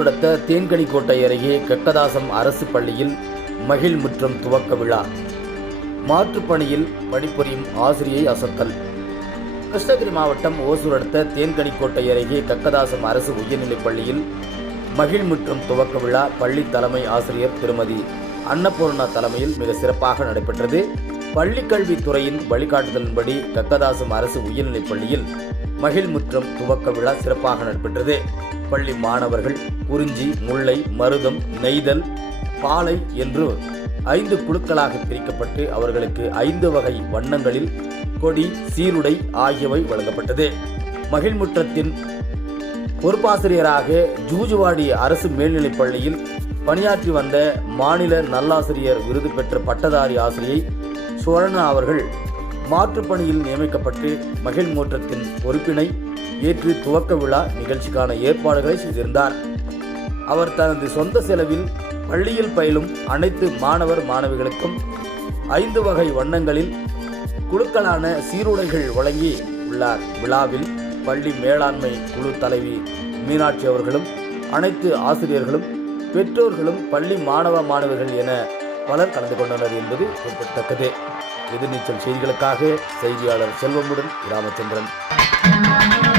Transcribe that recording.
அடுத்த தேன்கனிக்கோட்டை அருகே கக்கதாசம் அரசு பள்ளியில் மகிழ்முற்றம் துவக்க விழா. மாற்றுப் பணியில் பணிபுரியும் ஆசிரியை அசத்தல். கிருஷ்ணகிரி மாவட்டம் ஓசூர் அடுத்த தேன்கனிக்கோட்டை அருகே கக்கதாசம் அரசு உயர்நிலைப் பள்ளியில் மகிழ்முற்றம் துவக்க விழா பள்ளி தலைமை ஆசிரியர் திருமதி அன்னபூர்ணா தலைமையில் மிக சிறப்பாக நடைபெற்றது. பள்ளிக்கல்வித்துறையின் வழிகாட்டுதலின்படி கக்கதாசம் அரசு உயர்நிலைப் பள்ளியில் மகிழ்முற்றம் துவக்க விழா சிறப்பாக நடைபெற்றது. பள்ளி மாணவர்கள் குறிஞ்சி முல்லை மருதம் நெய்தல் பாலை என்று ஐந்து குழுக்களாக பிரிக்கப்பட்டு அவர்களுக்கு ஐந்து வகை வண்ணங்களில் கொடி சீருடை ஆகியவை வழங்கப்பட்டது. மகிழ்முற்றத்தின் பொறுப்பாசிரியராக ஜூஜுவாடி அரசு மேல்நிலைப் பள்ளியில் பணியாற்றி வந்த மாநில நல்லாசிரியர் விருது பெற்ற பட்டதாரி ஆசிரியை சுவர்ணா அவர்கள் மாற்றுப் பணியில் நியமிக்கப்பட்டு மகிழ்மூற்றத்தின் பொறுப்பினை ஏற்று துவக்க விழா நிகழ்ச்சிக்கான ஏற்பாடுகளை செய்திருந்தார். அவர் தனது சொந்த செலவில் பள்ளியில் பயிலும் அனைத்து மாணவர் மாணவிகளுக்கும் ஐந்து வகை வண்ணங்களில் குழுக்களான சீருடைகள் வழங்கி உள்ளார். விழாவில் பள்ளி மேலாண்மை குழு தலைவி மீனாட்சி அவர்களும் அனைத்து ஆசிரியர்களும் பெற்றோர்களும் பள்ளி மாணவ மாணவர்கள் என பலர் கலந்து கொண்டனர் என்பது குறிப்பிடத்தக்கது. எதிர்நீச்சல் செய்திகளுக்காக செய்தியாளர் செல்வமுடன் ராமச்சந்திரன்.